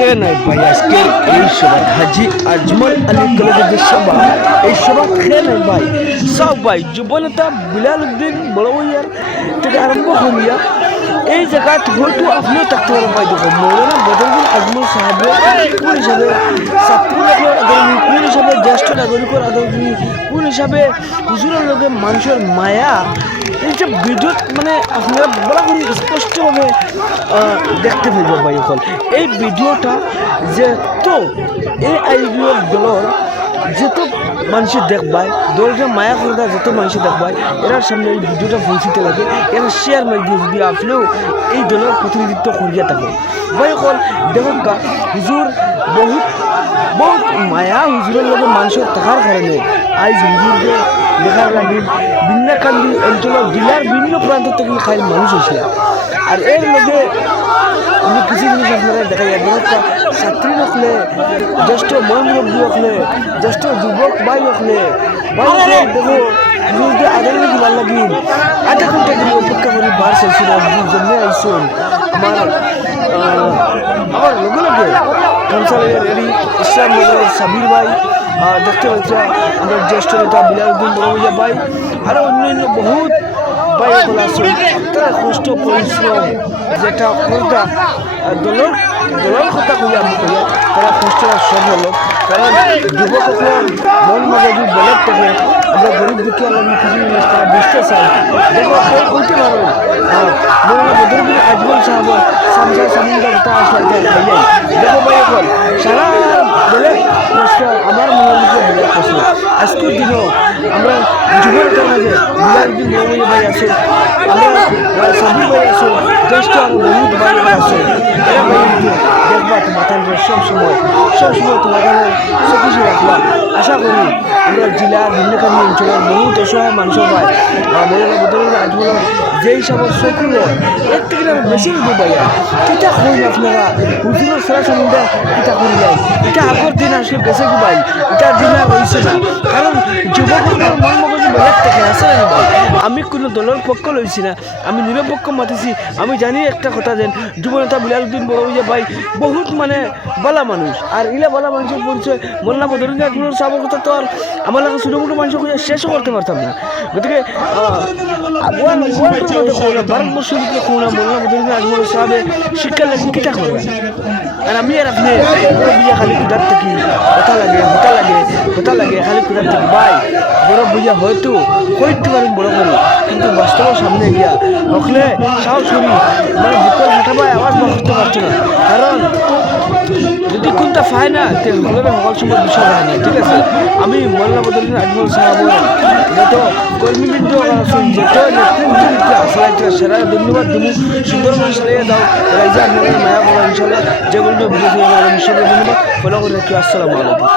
খেয়ে নাই ভাই আজকের এই সভা হাজি আজমল আলী কলেজের যে সভা এই সভা খেয়ে নাই ভাই সব ভাই যুবনেতা বিলাল উদ্দিন বড় ভাইয়ার থেকে আরম্ভ করিয়া এই জায়গাত হয়তো আপনিও থাকতে পারেন ভাই দেখো মৌলানা বদরুদ্দিন আজমল সাহেবের কোন হিসাবে ছাত্র লেখকের আদরণী কোন হিসাবে জ্যেষ্ঠ নাগরিকের আদরণী কোন হিসাবে হুজুরের লোকে মানুষের মায়া এই যে ভিডিওত মানে আপনারা বলা করি স্পষ্টভাবে দেখতে পাইব ভাই অকল এই ভিডিওটা যেহেতু এই আইডিও দলের যেহেতু মানুষের দেখবাই দলটা মায়া করে যত মানুষের দেখবাই এরার সামনে এই ভিডিওটা পৌঁছিতে লাগে এরা শেয়ার মারি দিয়ে যদি আপনিও এই দলের প্রতিনিধিত্ব করিয়া থাকেন ভাই অকল দেখুন হুজুর বহুত বহুত মায়া হুজুরের লগে মানুষের থাকার কারণে আজ হুজুরকে দেখার লাগে বিন্যাকান্দি অঞ্চলের জেলার বিভিন্ন প্রান্ত থেকে খাই মানুষ হয়েছে আর এর লগে আমি কিছু জিনিস আপনারা দেখা যায় একটা ছাত্রী রাখলে জ্যেষ্ঠ মন মুরব্বী রাখলে জ্যেষ্ঠ যুবক ভাই রাখলে ভাই দেখো নিজে আদালত দিবার লাগি আধা ঘন্টা করে অপেক্ষা করি বার চলছিল জন্য আইসুন আমার লগে লগে কাউন্সিলরের রেডি ইসলাম নগরের সাবির ভাই দেখতে পাচ্ছি আমরা জ্যেষ্ঠ নেতা বিলাল উদ্দিন বড় ভাইয়া ভাই আরও অন্যান্য বহুত ভাইগুলো আছে তারা কষ্ট পরিশ্রম যেটা কোনটা দলের কথা কই আমি কই তারা কষ্ট সব হলো কারণ যুবকসকল মন মগজু বেলেগ থাকে আমরা গরিব দুঃখীয়া লাগি কিছু জিনিস তারা বুঝতে চাই দেখো কেউ বলতে পারো মৌলানা বদরুদ্দিন আজমল সাহেবের সামসা সামুন্দার কথা আসলে খাইলেন দেখো ভাইসকল সারা বেলেগ প্রশ্ন আমার মনের মধ্যে বেলেগ প্রশ্ন আজকের দিনও আমরা যুবকদের মাঝে বিলালউদ্দিন বড় ভাই আছে আমরা সাবির ভাই আছে জ্যেষ্ঠ আরো বহুত ভাই আছে এরা ভাই দেখবা তোমাদের সবসময় তোমাদের সবকিছু রাখলাম আশা করি আমরা জেলার ভিন্নকারী অঞ্চলের বহুত অসহায় মানুষের ভাই মৌলানা বদরুদ্দিন আজমল যেই সব চকুল এর থেকে বেশি কিন্তু ভাইয়া কিতা কই আপনারা হুজুরের সেরা সম্বন্ধে কিতা করি যায় এটা আগের দিন আসলে বেশি কি ভাই এটা দিন আর রয়েছে না কারণ যুবকদের মন মগজু বেলেগ থেকে আছে না ভাই আমি কোনো দলের পক্ষ লইছি না আমি নিরপেক্ষ মাতিছি আমি জানি একটা কথা যেন যুবনেতা বিলাল উদ্দিন বড় ভাই বহুত মানে বালা মানুষ আর ইলা বালা মানুষের পরিচয় মৌলানা বদরুদ্দিন আজমল সাহেবের কথা তো আর আমার লাগে ছোটো মোটো মানুষ শেষও করতে পারতাম না গতিকে ভারতবর্ষের ভিতরে কোন মৌলানা বদরুদ্দিন আজমল সাহেবে শিক্ষা লাগে কিতা করবেন আর আমি আর আপনি বিয়া খালি কুদার থাকি কথা লাগে খালি কুদার থাকি ভাই বড় বুঝা হয়তো করতে পারেন বড় করি কিন্তু বাস্তবের সামনে গিয়া রখলে সাহস করি মানে বুকের হাঁটাবায় আওয়াজ বার করতে পারতো না কারণ যদি কোনটা পায় না তে সকলের সকল সময় বিষয় হয় না ঠিক আছে আমি মৌলানা বদরুদ্দিন আজমল সাহেবের যত কর্মীবৃন্দ আছেন যত নেতৃত্ব আসলে সেরা ধন্যবাদ তুমি সুন্দর মানুষ লেগে দাও রাইজা আপনাদের মায়া করা ইনশাল্লাহ যে বলবে ভিডিও ধন্যবাদ ফলো করে রাখি আসসালামু আলাইকুম